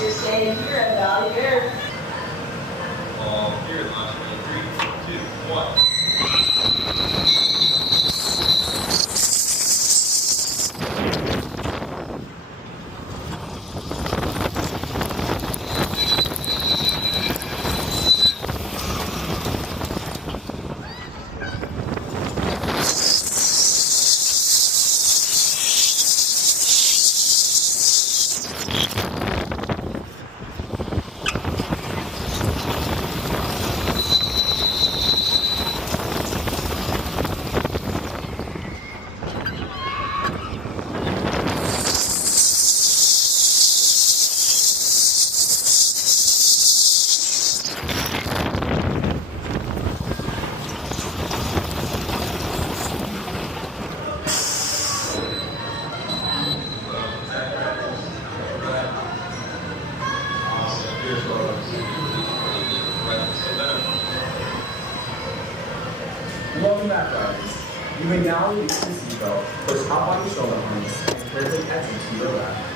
You're staying here at Valleyfair. All here, launch in 3, 2, 1. Welcome back, guys. You may now release the seatbelt, push up on your shoulder harness, and carefully exit to your left.